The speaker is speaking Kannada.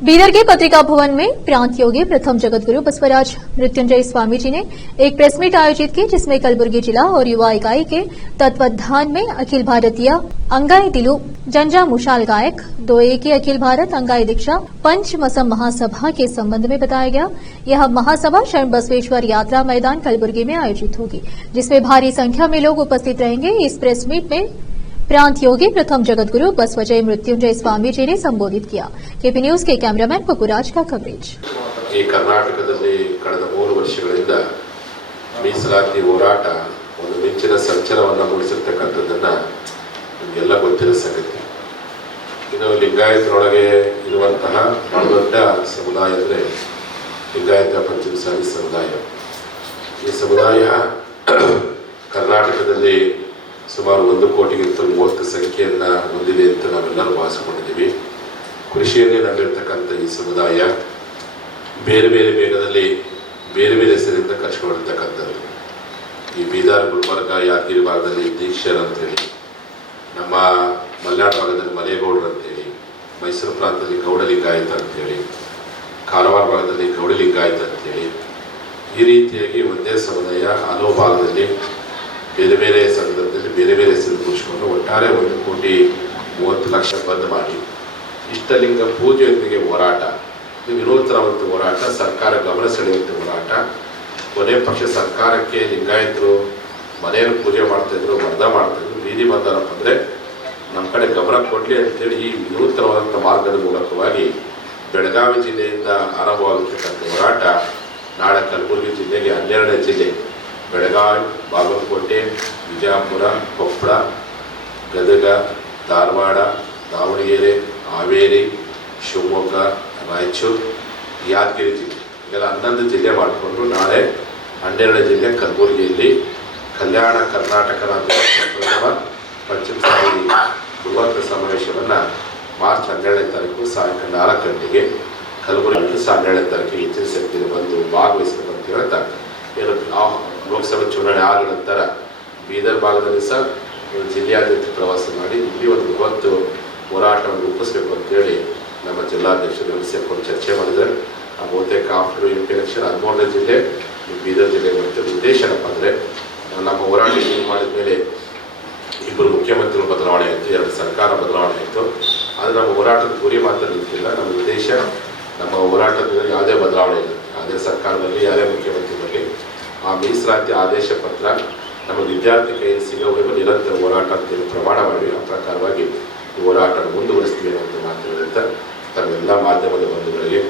बीदर के पत्रिका भवन में प्रांत योगी प्रथम जगतगुरु बसवराज मृत्युंजय स्वामी जी ने एक प्रेस मीट आयोजित की, जिसमें कलबुर्गी जिला और युवा इकाई के तत्वावधान में अखिल भारतीय अंगाई दिलु जंजा मुशाल गायक 2A की अखिल भारत अंगाई दीक्षा पंच मसम महासभा के संबंध में बताया गया। यह महासभा शरण बसवेश्वर यात्रा मैदान कलबुर्गी में आयोजित होगी, जिसमें भारी संख्या में लोग उपस्थित रहेंगे। इस प्रेस मीट में प्रांत योगी प्रथम जगतगुरु बसवजय मृत्युंजय स्वामी जी ने संबोधित किया। केपी न्यूज के कैमरामैन पपुराज का कवरेज। कर्नाटकದಲ್ಲಿ ಕಳೆದ 3 ವರ್ಷಗಳಿಂದ ಮೀಸಲಾತಿ ಹೋರಾಟ ಒಂದು ಮಿಂಚಿನ ಸಂಚಲನವನ್ನು ಮೂಡಿಸಿರ್ತಕ್ಕಂಥದ್ದನ್ನ ನಿಮಗೆಲ್ಲ ಗೊತ್ತಿರೋ ಸಂಗತಿ. ಇನ್ನು ಲಿಂಗಾಯತರೊಳಗೆ ಇರುವಂತಹ ದೊಡ್ಡ ಸಮುದಾಯ ಅಂದರೆ ಲಿಂಗಾಯತ ಪಂಚಮಸಾಲಿ ಸಮುದಾಯ. ಈ ಸಮುದಾಯ ಕರ್ನಾಟಕದಲ್ಲಿ ಸುಮಾರು 1 ಕೋಟಿಗಿಂತ 30 ಸಂಖ್ಯೆಯನ್ನು ಹೊಂದಿದೆ ಅಂತ ನಾವೆಲ್ಲರೂ ಭಾವಿಸಿಕೊಂಡಿದ್ದೀವಿ. ಕೃಷಿಯಲ್ಲಿ ನಂಬಿರ್ತಕ್ಕಂಥ ಈ ಸಮುದಾಯ ಬೇರೆ ಬೇರೆ ವೇಗದಲ್ಲಿ ಬೇರೆ ಬೇರೆ ಹೆಸರಿಂದ ಕರ್ಸ್ಕೊಂಡಿರ್ತಕ್ಕಂಥದ್ದು. ಈ ಬೀದರ್, ಗುಲ್ಬರ್ಗ, ಯಾದಗಿರಿ ಭಾಗದಲ್ಲಿ ದೀಕ್ಷರ್ ಅಂತೇಳಿ, ನಮ್ಮ ಮಲೆನಾಡು ಭಾಗದಲ್ಲಿ ಮಲೇಗೌಡರು ಅಂತೇಳಿ, ಮೈಸೂರು ಪ್ರಾಂತದಲ್ಲಿ ಗೌಡ ಲಿಂಗಾಯತ ಅಂತೇಳಿ, ಕಾರವಾರ ಭಾಗದಲ್ಲಿ ಗೌಡ ಲಿಂಗಾಯತ ಅಂತೇಳಿ, ಈ ರೀತಿಯಾಗಿ ಒಂದೇ ಸಮುದಾಯ ಹಲವು ಭಾಗದಲ್ಲಿ ಬೇರೆ ಬೇರೆ ಸಂದರ್ಭದಲ್ಲಿ ಬೇರೆ ಬೇರೆ ಹೆಸರು ಕೂರಿಸಿಕೊಂಡು ಒಟ್ಟಾರೆ 1,30,00,000 ಬಂದ್ ಮಾಡಿ ಇಷ್ಟಲಿಂಗ ಪೂಜೆಯೊಂದಿಗೆ ಹೋರಾಟ, ವಿನೂತನವಂತ ಹೋರಾಟ, ಸರ್ಕಾರ ಗಮನ ಸೆಳೆಯುವಂಥ ಹೋರಾಟ. ಕೊನೆ ಪಕ್ಷ ಸರ್ಕಾರಕ್ಕೆ ಲಿಂಗಾಯತರು ಮನೆಯನ್ನು ಪೂಜೆ ಮಾಡ್ತಾಯಿದ್ರು, ಮರ್ದ ಮಾಡ್ತಾಯಿದ್ರು, ಬೀದಿ ಬಂದಾರಪ್ಪ ಅಂದರೆ ನಮ್ಮ ಕಡೆ ಗಮನ ಕೊಡಲಿ ಅಂತೇಳಿ ಈ ವಿನೂತನವಾದಂಥ ಮಾರ್ಗದ ಮೂಲಕವಾಗಿ ಬೆಳಗಾವಿ ಜಿಲ್ಲೆಯಿಂದ ಆರಂಭವಾಗಿರ್ತಕ್ಕಂಥ ಹೋರಾಟ ನಾಳೆ ಕಲಬುರಗಿ ಜಿಲ್ಲೆಗೆ 12ನೇ ಜಿಲ್ಲೆ ಬೆಳಗಾವಿ, ಬಾಗಲಕೋಟೆ, ವಿಜಯಪುರ, ಕೊಪ್ಪಳ, ಗದಗ, ಧಾರವಾಡ, ದಾವಣಗೆರೆ, ಹಾವೇರಿ, ಶಿವಮೊಗ್ಗ, ರಾಯಚೂರು, ಯಾದಗಿರಿ ಜಿಲ್ಲೆ ಇದೆಲ್ಲ 11 ಜಿಲ್ಲೆ ಮಾಡಿಕೊಂಡು ನಾಳೆ 12ನೇ ಜಿಲ್ಲೆ ಕಲಬುರಗಿಯಲ್ಲಿ ಕಲ್ಯಾಣ ಕರ್ನಾಟಕ ರಾಜ್ಯ ಪಂಚಮಸಾಲಿ ಬೃಹತ್ ಸಮಾವೇಶವನ್ನು ಮಾರ್ಚ್ 12ನೇ ತಾರೀಕು ಸಾಯಂಕಾಲ 4 ಗಂಟೆಗೆ ಕಲಬುರಗಿ 12ನೇ ತಾರೀಕಿಗೆ ಹೆಚ್ಚಿನ ಸಂಖ್ಯೆಯಲ್ಲಿ ಬಂದು ಭಾಗವಹಿಸಬೇಕು ಅಂತ ಹೇಳ್ತಾ ಲೋಕಸಭಾ ಚುನಾವಣೆ ಆದ ನಂತರ ಬೀದರ್ ಭಾಗದಲ್ಲಿ ಸಹ ಜಿಲ್ಲೆಯಾದ್ಯಂತ ಪ್ರವಾಸ ಮಾಡಿ ಇಲ್ಲಿ ಒಂದು ಬೃಹತ್ ಹೋರಾಟವನ್ನು ರೂಪಿಸಬೇಕು ಅಂತೇಳಿ ನಮ್ಮ ಜಿಲ್ಲಾಧ್ಯಕ್ಷರು ಸೇರ್ಕೊಂಡು ಚರ್ಚೆ ಮಾಡಿದ್ದಾರೆ. ಬಹುತೇಕ ಆಫ್ಟರ್ MP ಎಲೆಕ್ಷನ್ 13ನೇ ಜಿಲ್ಲೆ ಬೀದರ್ ಜಿಲ್ಲೆ ಬರುತ್ತೆ. ಉದ್ದೇಶ ಏನಪ್ಪ ಅಂದರೆ ನಮ್ಮ ಹೋರಾಟ ಶುರು ಮಾಡಿದ ಮೇಲೆ 2 ಮುಖ್ಯಮಂತ್ರಿಗಳು ಬದಲಾವಣೆ ಆಯಿತು, 2 ಸರ್ಕಾರ ಬದಲಾವಣೆ ಆಯಿತು. ಆದರೆ ನಮ್ಮ ಹೋರಾಟದ ಗುರಿ ಮಾತ್ರ ನಿಂತಿಲ್ಲ. ನಮ್ಮ ಉದ್ದೇಶ ನಮ್ಮ ಹೋರಾಟದಲ್ಲಿ ಯಾವುದೇ ಬದಲಾವಣೆ ಇಲ್ಲ, ಯಾವುದೇ ಸರ್ಕಾರದಲ್ಲಿ ಯಾವುದೇ ಮುಖ್ಯಮಂತ್ರಿ ಬರಲಿ, ಆ ಮೀಸಲಾತಿ ಆದೇಶ ಪತ್ರ ನಮ್ಮ ವಿದ್ಯಾರ್ಥಿ ಕೈಯಲ್ಲಿ ಸಿಗೋವರೆಗೂ ನಿರಂತರ ಹೋರಾಟ ಅಂತೇಳಿ ಪ್ರಮಾಣ ಮಾಡಿ ಆ ಪ್ರಕಾರವಾಗಿ ಈ ಹೋರಾಟ ಮುಂದುವರಿಸ್ತೀವಿ ಅಂತ ಮಾತು ಹೇಳುತ್ತಾ ತಮ್ಮೆಲ್ಲ ಮಾಧ್ಯಮದ ಬಂಧುಗಳಿಗೆ